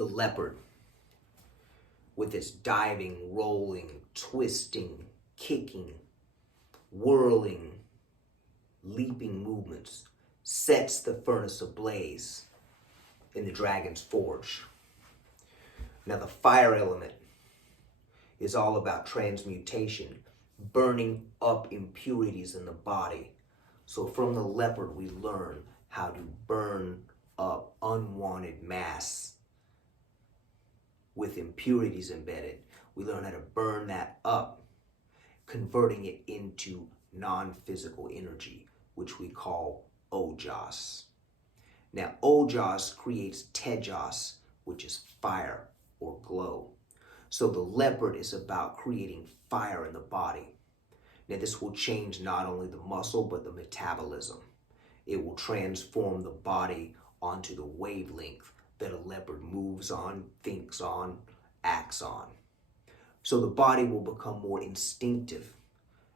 The leopard, with its diving, rolling, twisting, kicking, whirling, leaping movements, sets the furnace ablaze in the dragon's forge. Now the fire element is all about transmutation, burning up impurities in the body. So from the leopard, we learn how to burn up unwanted mass with impurities embedded. We learn how to burn that up, converting it into non-physical energy, which we call ojas. Now, ojas creates tejas, which is fire or glow. So the leopard is about creating fire in the body. Now, this will change not only the muscle, but the metabolism. It will transform the body onto the wavelength that a leopard moves on, thinks on, acts on. So the body will become more instinctive,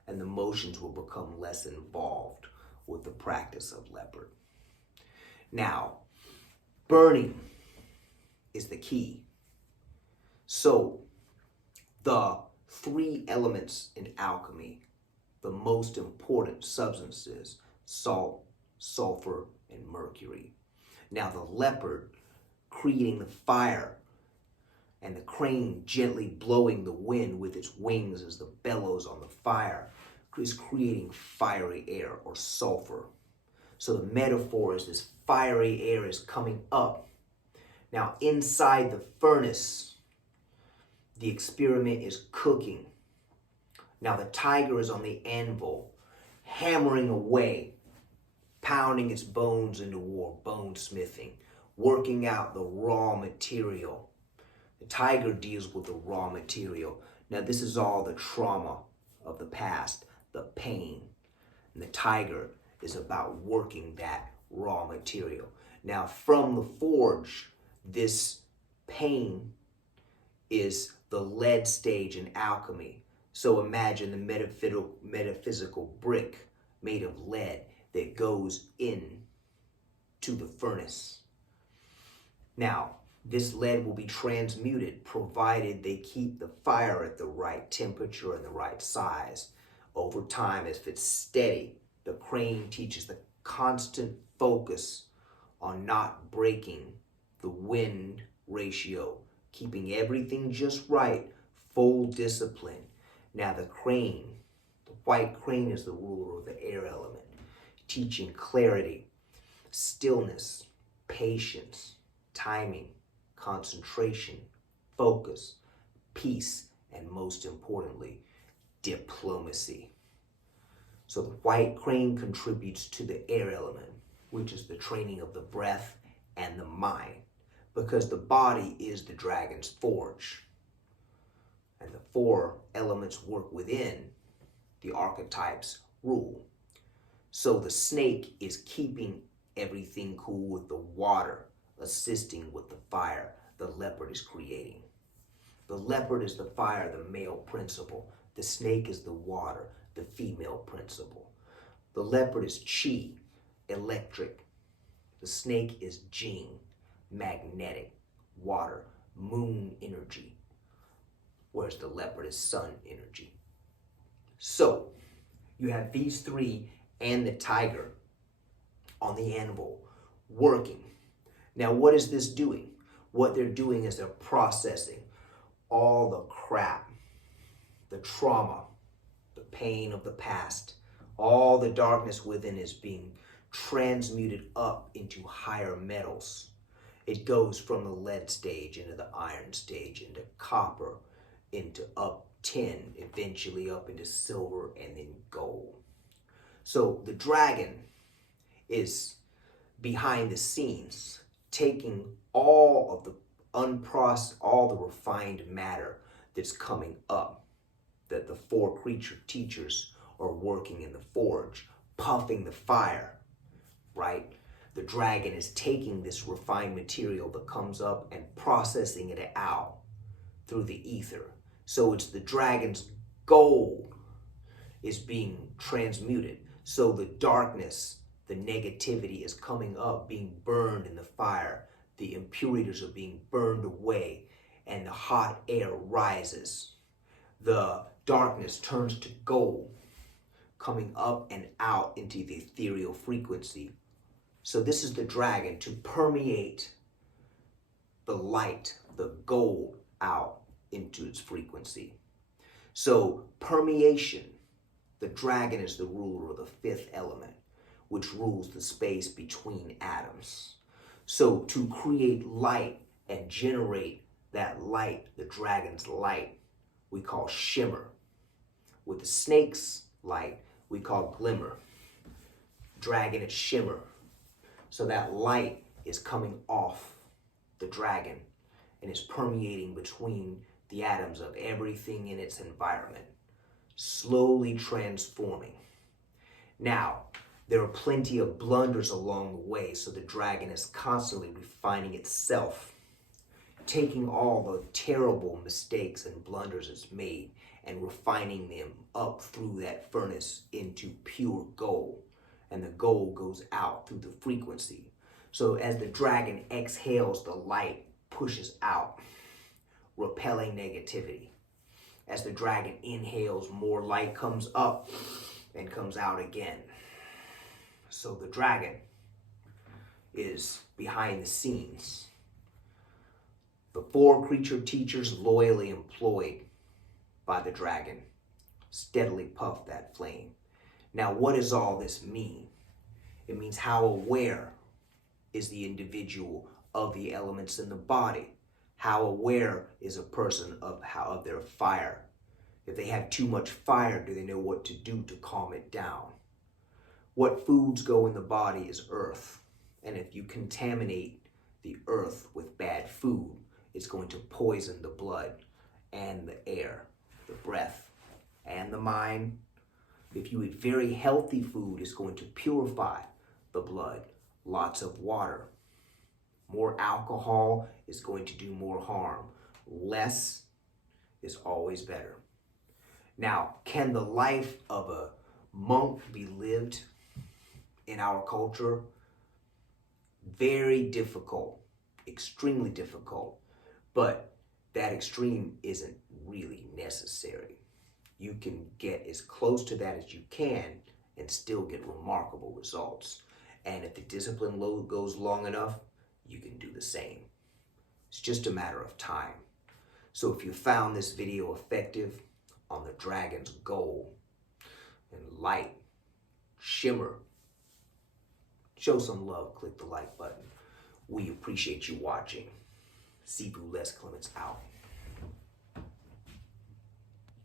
and the motions will become less involved with the practice of leopard. Now, burning is the key. So the three elements in alchemy, the most important substances, salt, sulfur, and mercury. Now the leopard creating the fire and the crane gently blowing the wind with its wings as the bellows on the fire is creating fiery air or sulfur. So the metaphor is this fiery air is coming up. Now inside the furnace, the experiment is cooking. Now the tiger is on the anvil, hammering away, pounding its bones into war, bone smithing, working out the raw material. The tiger deals with the raw material. Now this is all the trauma of the past, the pain. And the tiger is about working that raw material. Now from the forge, this pain is the lead stage in alchemy. So imagine the metaphysical brick made of lead that goes in to the furnace. Now, this lead will be transmuted provided they keep the fire at the right temperature and the right size. Over time, if it's steady, the crane teaches the constant focus on not breaking the wind ratio, keeping everything just right, full discipline. Now the crane, the white crane is the ruler of the air element, teaching clarity, stillness, patience, timing, concentration, focus, peace, and most importantly, diplomacy. So the white crane contributes to the air element, which is the training of the breath and the mind, because the body is the dragon's forge. And the four elements work within the archetypes rule. So the snake is keeping everything cool with the water, assisting with the fire the leopard is creating. The leopard is the fire, the male principle. The snake is the water, the female principle. The leopard is chi, electric. The snake is jing, magnetic, water, moon energy. Whereas the leopard is sun energy. So you have these three and the tiger on the anvil working. Now what is this doing? What they're doing is they're processing all the crap, the trauma, the pain of the past, all the darkness within is being transmuted up into higher metals. It goes from the lead stage into the iron stage, into copper, into up tin, eventually up into silver and then gold. So the dragon is behind the scenes, taking all of the all the refined matter that's coming up, that the four creature teachers are working in the forge, puffing the fire, right? The dragon is taking this refined material that comes up and processing it out through the ether. So it's the dragon's gold is being transmuted. So the darkness, the negativity is coming up, being burned in the fire. the impurities are being burned away, and the hot air rises. The darkness turns to gold, coming up and out into the ethereal frequency. So this is the dragon to permeate the light, the gold, out into its frequency. So permeation, the dragon is the ruler of the fifth element, which rules the space between atoms. So to create light and generate that light, the dragon's light, we call shimmer. With the snake's light, we call glimmer. Dragon is shimmer. So that light is coming off the dragon and is permeating between the atoms of everything in its environment, slowly transforming. Now, there are plenty of blunders along the way, so the dragon is constantly refining itself, taking all the terrible mistakes and blunders it's made and refining them up through that furnace into pure gold. And the gold goes out through the frequency. So as the dragon exhales, the light pushes out, repelling negativity. As the dragon inhales, more light comes up and comes out again. So the dragon is behind the scenes. The four creature teachers loyally employed by the dragon steadily puff that flame. Now, what does all this mean? It means how aware is the individual of the elements in the body? How aware is a person of their fire? If they have too much fire, do they know what to do to calm it down? What foods go in the body is earth. And if you contaminate the earth with bad food, it's going to poison the blood and the air, the breath, and the mind. If you eat very healthy food, it's going to purify the blood. Lots of water. More alcohol is going to do more harm. Less is always better. Now, can the life of a monk be lived in our culture? Very difficult, extremely difficult, but that extreme isn't really necessary. You can get as close to that as you can and still get remarkable results. And if the discipline load goes long enough, you can do the same. It's just a matter of time. So if you found this video effective on the dragon's gold and light, shimmer, show some love, click the like button. We appreciate you watching. Sifu Les Clements out.